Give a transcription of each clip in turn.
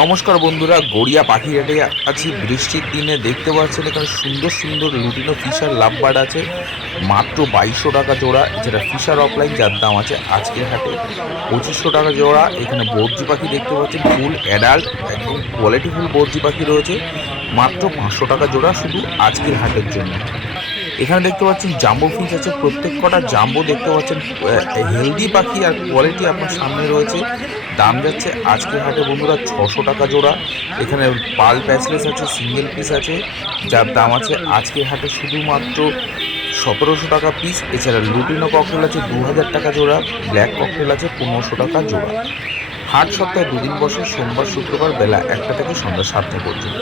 নমস্কার বন্ধুরা, গড়িয়া পাখিহাটে আছি। বৃষ্টির দিনে দেখতে পাচ্ছেন এখানে সুন্দর সুন্দর লুটিনো ফিশার লাভবার্ড আছে মাত্র 2200 টাকা জোড়া। এছাড়া ফিশার অফলাইন যার দাম আছে আজকের হাটে 2500 টাকা জোড়া। এখানে বদ্রি পাখি দেখতে পাচ্ছেন, ফুল অ্যাডাল্ট একদম কোয়ালিটিফুল বদ্রি পাখি রয়েছে মাত্র 500 টাকা জোড়া শুধু আজকের হাটের জন্য। এখানে দেখতে পাচ্ছেন জাম্বো ফিঞ্চ আছে, প্রত্যেক কটা জাম্বো দেখতে পাচ্ছেন হেলদি পাখি আর কোয়ালিটি আপনার সামনে রয়েছে। দাম যাচ্ছে আজকের হাটে বন্ধুরা 600 টাকা জোড়া। এখানে পাল প্যাচলেস আছে, সিঙ্গেল পিস আছে যার দাম আছে আজকের হাটে শুধুমাত্র 1700 টাকা পিস। এছাড়া লুটিনো ককটেল আছে 2000 টাকা জোড়া, ব্ল্যাক ককটেল আছে 1500 টাকা জোড়া। হাট সপ্তাহে দুদিন বসে, সোমবার শুক্রবার বেলা 1টা থেকে সন্ধ্যা 7টা পর্যন্ত।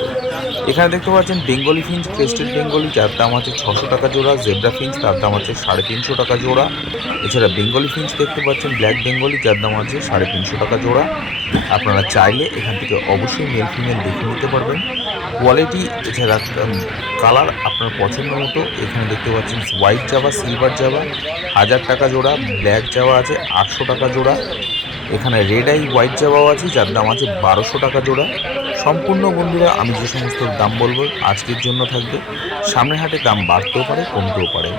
এখানে দেখতে পাচ্ছেন বেঙ্গলি ফিঞ্চ, ক্রেস্টেড বেঙ্গলি যার দাম আছে 600 টাকা জোড়া, জেব্রা ফিঞ্চ তার দাম আছে 350 টাকা জোড়া। এছাড়া বেঙ্গলি ফিঞ্চ দেখতে পাচ্ছেন ব্ল্যাক বেঙ্গলি যার দাম আছে 350 টাকা জোড়া। আপনারা চাইলে এখান থেকে অবশ্যই মেল ফিমেল দেখে নিতে পারবেন। কোয়ালিটি এছাড়া কালার আপনার পছন্দ মতো। এখানে দেখতে পাচ্ছেন হোয়াইট জাভা, সিলভার জাভা 1000 টাকা জোড়া, ব্ল্যাক জাভা আছে 800 টাকা জোড়া। এখানে রেড আই হোয়াইট জাভাও আছে যার দাম আছে 1200 টাকা জোড়া। সম্পূর্ণ বন্ধুরা আমি যে সমস্ত দাম বলবো আজকের জন্য থাকবে, সামনের হাটে দাম বাড়তেও পারে কমতেও পারে।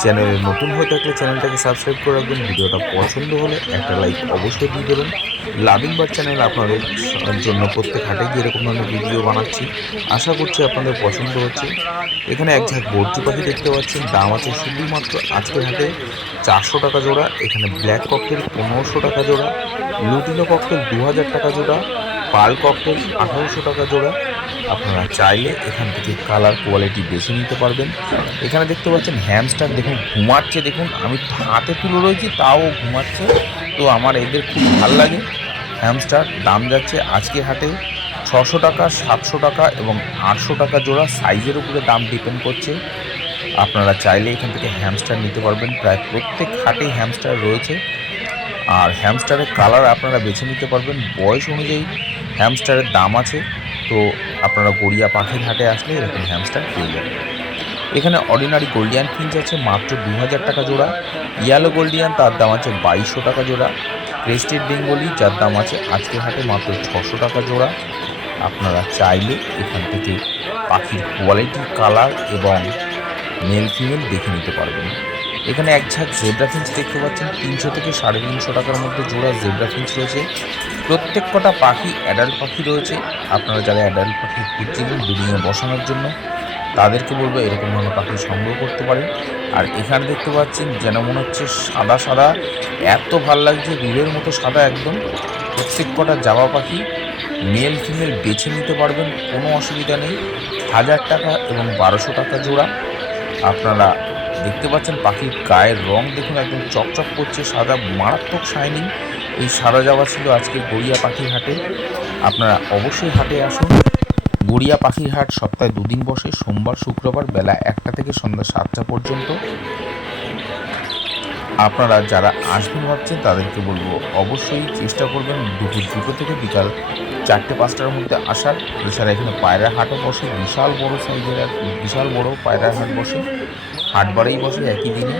চ্যানেলে নতুন হয়ে থাকলে চ্যানেলটাকে সাবস্ক্রাইব করে রাখবেন। ভিডিওটা পছন্দ হলে একটা লাইক অবশ্যই দিয়ে দেবেন। লাভিং বার্ড চ্যানেল আপনাদের জন্য প্রত্যেক হাটে গিয়ে এরকম ধরনের ভিডিও বানাচ্ছি, আশা করছি আপনাদের পছন্দ হচ্ছে। এখানে এক ঝাঁক বর্জি পাখি দেখতে পাচ্ছেন, দাম আছে শুধুমাত্র আজকের হাটে 400 টাকা জোড়া। এখানে ব্ল্যাক ককটেল 1500 টাকা জোড়া, লুটিনো ককটেল 2000 টাকা জোড়া, পাল ককটেল 1800 টাকা জোড়া। আপনারা চাইলে এখান থেকে কালার কোয়ালিটি বেছে নিতে পারবেন। এখানে দেখতে পাচ্ছেন হ্যামস্টার, দেখুন ঘুমাচ্ছে, দেখুন আমি হাতে তুলে রয়েছি তাও ঘুমাচ্ছে। তো আমার এদের খুব ভালো লাগে। হ্যামস্টার দাম যাচ্ছে আজকে হাটে 600 টাকা, 700 টাকা এবং 800 টাকা জোড়া। সাইজের উপরে দাম ডিপেন্ড করছে। আপনারা চাইলে এখান থেকে হ্যামস্টার নিতে পারবেন। প্রায় প্রত্যেক হাটেই হ্যামস্টার রয়েছে আর হ্যামস্টারের কালার আপনারা বেছে নিতে পারবেন। বয়স অনুযায়ী হ্যামস্টারের দাম আছে। তো আপনারা গড়িয়া পাখির হাটে আসলে এরকম হ্যামস্টার পেয়ে যাবেন। এখানে অর্ডিনারি গোল্ডিয়ান ফিঞ্চ আছে মাত্র 2000 টাকা জোড়া, ইয়েলো গোল্ডিয়ান তার দাম আছে 2200 টাকা জোড়া, ক্রেস্টেড বেঙ্গলি যার দাম আছে আজকের হাটে মাত্র 600 টাকা জোড়া। আপনারা চাইলে এখান থেকে পাখির কোয়ালিটি, কালার এবং মেল ফিমেল দেখে নিতে পারবেন। এখানে এক ঝাঁক জেব্রা ফিঞ্চ দেখতে পাচ্ছেন, 300 থেকে 350 টাকার মধ্যে জোড়া জেব্রা ফিঞ্চ রয়েছে। প্রত্যেক কটা পাখি অ্যাডাল্ট পাখি রয়েছে। আপনারা যারা অ্যাডাল্ট পাখি খুঁজছিলেন ব্রিডিংয়ে বসানোর জন্য তাদেরকে বলবো এরকম ধরনের পাখি সংগ্রহ করতে পারেন। আর এখানে দেখতে পাচ্ছেন যেন মনে হচ্ছে সাদা সাদা, এত ভাল লাগছে রুলের মতো সাদা একদম। প্রত্যেক কটা জাবা পাখি মেল ফিমেল বেছে নিতে পারবেন, কোনো অসুবিধা নেই। 1000 টাকা এবং 1200 টাকা জোড়া। আপনারা দেখতে পাচ্ছেন পাখির গায়ের রং দেখুন একদম চকচক করছে, সাদা মারাত্মক শাইনিং। এই সাদা জাবা ছিল আজকে গড়িয়া পাখির হাটে। আপনারা অবশ্যই হাটে আসুন। গড়িয়া পাখির হাট সপ্তাহে দুদিন বসে, সোমবার শুক্রবার বেলা 1টা থেকে সন্ধ্যা 7টা পর্যন্ত। আপনারা যারা আসবেন ভাবছেন তাদেরকে বলবো অবশ্যই চেষ্টা করবেন দুপুর 2টো থেকে বিকাল 4টে-5টার মধ্যে আসার। এছাড়া এখানে পায়রা হাটও বসে, বিশাল বড় সাইজের বিশাল বড় পায়রা হাট বসে, হাটবারেই বসে একই দিনে।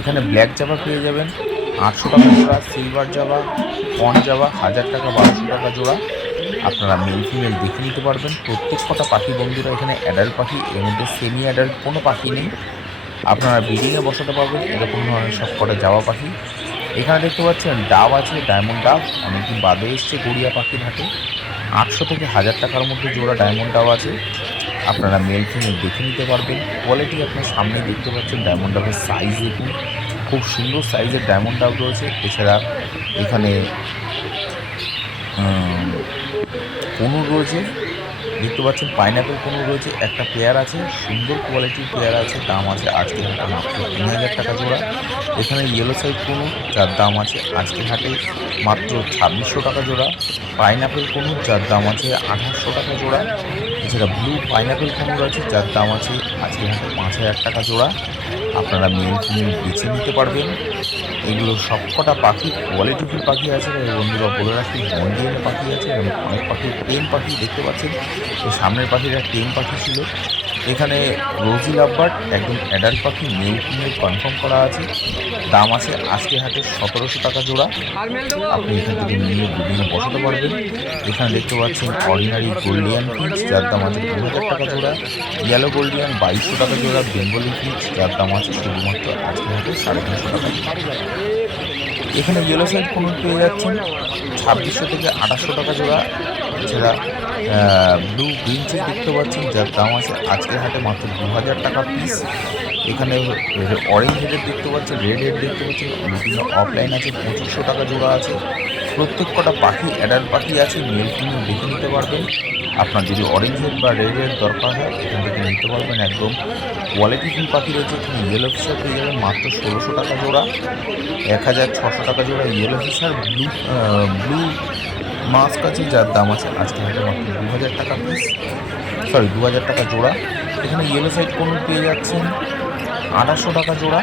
এখানে ব্ল্যাক জাভা পেয়ে যাবেন 800 টাকা জোড়া, সিলভার জাভা, পন জাভা 1000 টাকা, 1200 টাকা জোড়া। আপনারা মেল ফিমেল দেখে নিতে পারবেন। প্রত্যেক কটা পাখি বন্ধুরা এখানে অ্যাডাল্ট পাখি, এর মধ্যে সেমি অ্যাডাল্ট কোনো পাখি নেই। আপনারা ব্রিডিংয়ে বসাতে পারবেন এরকম ধরনের সব কটা জাবা পাখি। এখানে দেখতে পাচ্ছেন ডাব আছে, ডায়মন্ড ডাব অনেকদিন বাদে এসছে গড়িয়া পাখির হাটে। 800 থেকে 1000 টাকার মধ্যে জোড়া ডায়মন্ড ডাব আছে। আপনারা মেল ফিমেল দেখে নিতে পারবেন। কোয়ালিটি আপনার সামনেই দেখতে পাচ্ছেন। ডায়মন্ড ডাবের সাইজ দেখুন, খুব সুন্দর সাইজের ডায়মন্ড ডাব রয়েছে। এছাড়া এখানে কনুর রয়েছে, দেখতে পাচ্ছেন পাইনাপেল কনুর রয়েছে, একটা পেয়ার আছে, সুন্দর কোয়ালিটির পেয়ার আছে। দাম আছে আজকে হাটে মাত্র 3000 টাকা জোড়া। এখানে ইয়েলো সাইড কনুর যার দাম আছে আজকে হাটে মাত্র 2600 টাকা জোড়া। পাইনাপেল কনুর যার দাম আছে 2800 টাকা জোড়া। এছাড়া ব্লু পাইনাপেল কনুর আছে যার দাম আছে আজকে হাটে 5000 টাকা জোড়া। আপনারা মেল ফিমেল বেছে নিতে পারবেন। এগুলো সবকটা পাখি কোয়ালিটিফুল পাখি আছে। বন্ধুরা বলে রাখি বন্ডিয়ানের পাখি আছে এবং অনেক পাখি টেম পাখি দেখতে পাচ্ছেন। এই সামনের পাখিটা টেম পাখি ছিল। এখানে রোজি লাভবার্ড একদম অ্যাডাল্ট পাখি, মেল ফিমেল কনফার্ম করা আছে। দাম আছে আজকের হাটে 1700 টাকা জোড়া। আপনি এখান থেকে নিয়ে দুদিনে বসাতে পারবেন। এখানে দেখতে পাচ্ছেন অর্ডিনারি গোল্ডিয়ান ফিঞ্চ, যার দাম আছে 2000 টাকা জোড়া। ইয়েলো গোল্ডিয়ান 2200 টাকা জোড়া। বেঙ্গলি ফিঞ্চ, যার দাম আছে শুধুমাত্র আজকের হাটে 350 টাকা। এখানে ইয়েলো সাইড কোন পেয়ে যাচ্ছেন 2600 থেকে 2800 টাকা জোড়া। এছাড়া ব্লু গ্রিন চেক দেখতে পাচ্ছেন, যার দাম আছে আজকের হাটে মাত্র 2000 টাকা পিস। এখানে অরেঞ্জ হেডের দেখতে পাচ্ছেন, রেড হেড দেখতে পাচ্ছেন, বিভিন্ন অফলাইন আছে 2500 টাকা জোড়া আছে। প্রত্যেক কটা পাখি অ্যাডাল্ট পাখি আছে, মেল ফিমেল দেখে নিতে পারবেন। আপনার যদি অরেঞ্জ হেড বা রেড হেড দরকার হয় এখান থেকে নিতে পারবেন। একদম কোয়ালিটিফুল পাখি রয়েছে। এখানে ইয়েলো ফিশার পেয়ে যাবেন মাত্র 1600 টাকা জোড়া, 1600 টাকা জোড়া ইয়েলো ফিশার। ব্লু মাস্ক আছে, যার দাম আছে আজকে হাটে মাত্র 2000 টাকা পিস, 2000 টাকা জোড়া। এখানে ইয়েলো সাইড কোনুর পেয়ে যাচ্ছেন 2800 টাকা জোড়া।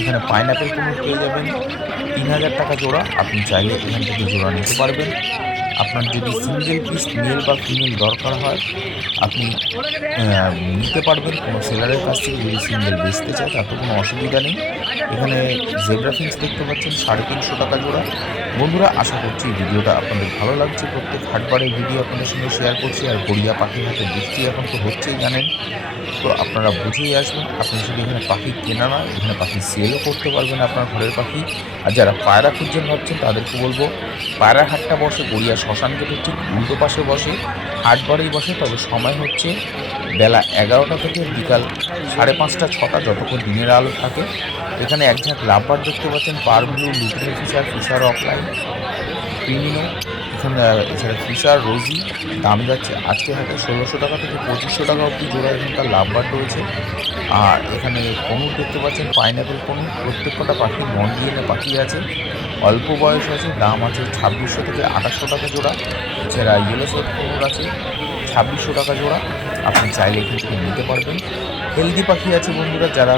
এখানে পাইনঅ্যাপেল কোনুর পেয়ে যাবেন 3000 টাকা জোড়া। আপনি চাইলে এখান থেকে জোড়া নিতে পারবেন। আপনার যদি সিঙ্গেল পিস মেল বা ফিমেল দরকার হয় আপনি নিতে পারবেন কোনো সেলারের কাছ থেকে। যদি সিঙ্গেল বেচতে চায় তাতে কোনো অসুবিধা নেই। এখানে জেব্রা ফিন্স দেখতে পাচ্ছেন 350 টাকা জোড়া। বন্ধুরা, আশা করছি ভিডিওটা আপনাদের ভালো লাগছে। প্রত্যেক হাটবারের ভিডিও আপনাদের সঙ্গে শেয়ার করছি। আর গড়িয়া পাখির হাতে বৃষ্টি এখন তো হচ্ছেই জানেন, তো আপনারা বুঝেই আসবেন। আপনি শুধু এখানে পাখি কেনা না, এখানে পাখি সেলও করতে পারবেন আপনার ঘরের পাখি। আর যারা পায়রা খুঁজছেন ভাবছেন তাদেরকে বলবো, পায়রা হাটটা বসে গড়িয়া শ্মশান গেটের ঠিক উল্টো পাশে বসে, হাটবারেই বসে। তবে সময় হচ্ছে বেলা 11টা থেকে বিকাল 5:30 6টা, যতক্ষণ দিনের আলো থাকে। এখানে এক ঝাঁক লাভবার দেখতে পাচ্ছেন, parblue, lutino Fischer, Fischer opaline, creamino. এখানে এছাড়া ফিশার রোজি দাম যাচ্ছে আজকে হাটে 1600 টাকা থেকে 2500 টাকা অবধি জোড়া এখানকার লাভবার রয়েছে। আর এখানে কনুর দেখতে পাচ্ছেন, পাইনঅ্যাপেল কনুর। প্রত্যেক কটা পাখি মন্ডিয়ানে পাখি আছে, অল্প বয়স আছে, দাম আছে 2600 থেকে 2800 টাকা জোড়া। এছাড়া ইয়েলো সাইড কনুর আছে 2600 টাকা জোড়া। আপনি চাইলে এখান থেকে নিতে পারবেন। হেলদি পাখি আছে বন্ধুরা, যারা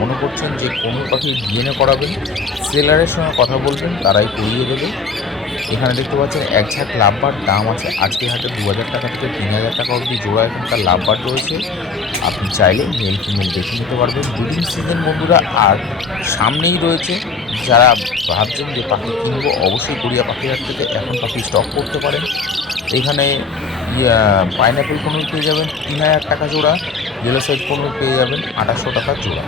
মনে করছেন যে কোনো পাখি ডিএনএ করাবেন, সেলারের সঙ্গে কথা বলবেন, তারাই করিয়ে দেবে। এখানে দেখতে পাচ্ছেন এক ঝাঁক লাভবার, দাম আছে আজকের হাটে 2000 টাকা থেকে 3000 টাকা অবধি জোড়া এখানকার লাভবার রয়েছে। আপনি চাইলে মেল ফিমেল দেখে নিতে পারবেন। ব্রিডিং সিজন বন্ধুরা আর সামনেই রয়েছে। যারা ভাবছেন যে পাখি কিনবো, অবশ্যই গড়িয়া পাখির হাট থেকে এখন পাখি স্টক করতে পারেন। এখানে পাইনঅ্যাপেল কনুর পেয়ে যাবেন 3000 টাকা জোড়া। ইয়েলো সাইড কনুর পেয়ে যাবেন 2800 টাকা জোড়া।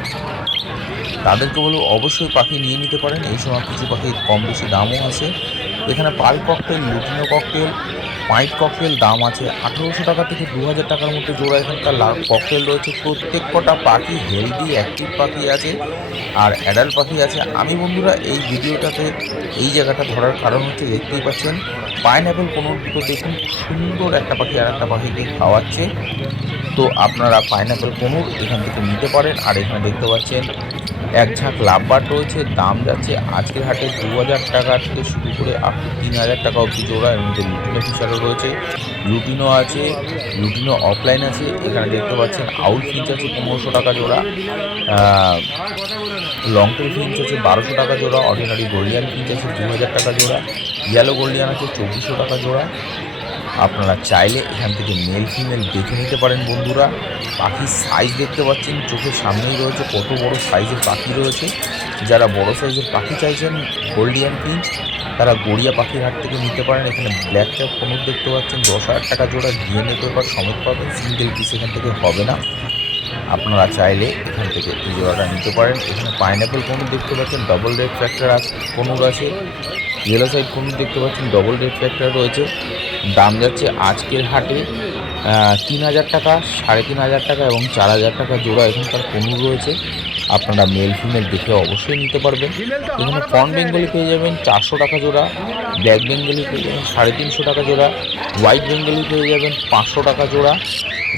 তাদেরকে বলবো অবশ্যই পাখি নিয়ে নিতে পারেন। এই সময় কিছু পাখির কম বেশি দামও আছে। এখানে পাল cocktail, lutino cocktail, white cocktail দাম আছে 1800 টাকা থেকে 2000 টাকার মধ্যে জোড়া এখানকার ককটেল রয়েছে। প্রত্যেক কটা পাখি হেলদি অ্যাক্টিভ পাখি আছে আর অ্যাডাল্ট পাখি আছে। আমি বন্ধুরা এই ভিডিওটাতে এই জায়গাটা ধরার কারণ হচ্ছে, দেখতেই পাচ্ছেন পাইনঅ্যাপেল কোনো দুটো দেখুন সুন্দর একটা পাখি আর একটা পাখিকে খাওয়াচ্ছে। তো আপনারা পাইনঅ্যাপেল কোনুর এখান থেকে নিতে পারেন। আর এখানে দেখতে পাচ্ছেন এক ঝাঁক লাভবার রয়েছে, দাম যাচ্ছে আজকের হাটে 2000 টাকা থেকে শুরু করে আপ টু 3000 টাকা অবধি জোড়া। এর মধ্যে লুটিনো ফিশারও রয়েছে, লুটিনো আছে, লুটিনো অফলাইন আছে। এখানে দেখতে পাচ্ছেন আউল ফিঞ্চ আছে 1500 টাকা জোড়া, লংটেল ফিঞ্চ আছে 1200 টাকা জোড়া, অর্ডিনারি গোল্ডিয়ান ফিঞ্চ আছে 2000 টাকা জোড়া, ইয়েলো গোল্ডিয়ান আছে 2400 টাকা জোড়া। আপনারা চাইলে এখান থেকে মেল ফিমেল দেখে নিতে পারেন। বন্ধুরা, পাখির সাইজ দেখতে পাচ্ছেন চোখের সামনেই রয়েছে, কত বড় সাইজের পাখি রয়েছে। যারা বড় সাইজের পাখি চাইছেন গোল্ডিয়ান ফিঞ্চ, তারা গড়িয়া পাখির হাট থেকে নিতে পারেন। এখানে ব্ল্যাক ক্যাপ কনুর দেখতে পাচ্ছেন 10,000 টাকা জোড়া, ডিএনএ পেপার সমেত পাবেন, সিঙ্গেল পিস এখান থেকে হবে না। আপনারা চাইলে এখান থেকে এই জোড়াটা নিতে পারেন। এখানে পাইনঅ্যাপেল কনুর দেখতে পাচ্ছেন, ডবল রেড ফ্যাক্টর কনুর আছে, ইয়েলো সাইড কনুর দেখতে পাচ্ছেন, ডবল রেড ফ্যাক্টর রয়েছে। দাম যাচ্ছে আজকের হাটে 3000 টাকা, 3500 টাকা এবং 4000 টাকা জোড়া এখানকার কনুর রয়েছে। আপনারা মেল ফিমেল দেখে অবশ্যই নিতে পারবেন। এখানে কর্ন বেঙ্গলি পেয়ে যাবেন 400 টাকা জোড়া, ব্ল্যাক বেঙ্গলি পেয়ে যাবেন 350 টাকা জোড়া, হোয়াইট বেঙ্গলি পেয়ে যাবেন 500 টাকা জোড়া,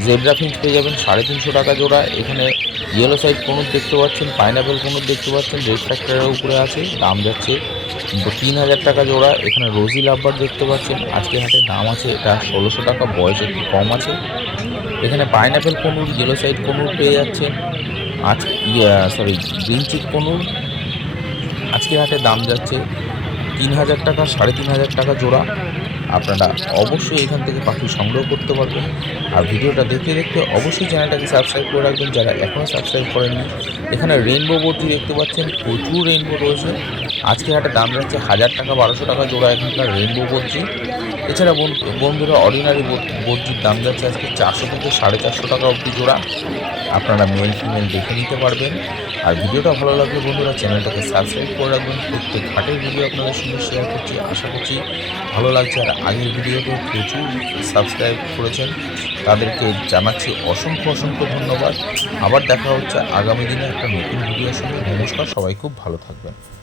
জেব্রা ফিঞ্চ পেয়ে যাবেন 350 টাকা জোড়া। এখানে ইয়েলো সাইড কনুর দেখতে পাচ্ছেন, পাইনঅ্যাপেল কনুর দেখতে পাচ্ছেন, রেড ফ্যাক্টরের উপরে আছে, দাম যাচ্ছে 3000 টাকা জোড়া। এখানে রোজি লাভবার দেখতে পাচ্ছেন, আজকে হাটে দাম আছে এটা 1600 টাকা, বয়স একটু কম আছে। এখানে pineapple conure, yellow side conure পেয়ে যাচ্ছেন গ্রিন চিক কনুর আজকে হাটে দাম যাচ্ছে 3000 টাকা, 3500 টাকা জোড়া। আপনারা অবশ্যই এখান থেকে পাখি সংগ্রহ করতে পারবেন। আর ভিডিওটা দেখতে দেখতে অবশ্যই চ্যানেলটাকে সাবস্ক্রাইব করে রাখবেন যারা এখনও সাবস্ক্রাইব করেননি। এখানে রেইনবো বর্জি দেখতে পাচ্ছেন, প্রচুর রেইনবো রয়েছে। আজকে হাটে দাম যাচ্ছে 1000 টাকা 1200 টাকা জোড়া এখানকার রেইনবো বর্জি। এছাড়া বন্ধুরা অর্ডিনারি বর্জির দাম যাচ্ছে আজকে 400 থেকে 450 টাকা অবধি জোড়া। আপনারা মেল ফিমেল দেখে নিতে পারবেন। আর ভিডিওটা ভালো লাগলে বন্ধুরা চ্যানেলটাকে সাবস্ক্রাইব করে রাখবেন। প্রত্যেক হাটের ভিডিও আপনাদের সঙ্গে শেয়ার করছি, আশা করছি ভালো লাগছে। আর আগের ভিডিওতে প্রচুর সাবস্ক্রাইব করেছেন, তাদেরকে জানাচ্ছি অসংখ্য অসংখ্য ধন্যবাদ। আবার দেখা হচ্ছে আগামী দিনে একটা নতুন ভিডিওর সঙ্গে। নমস্কার, সবাই খুব ভালো থাকবেন।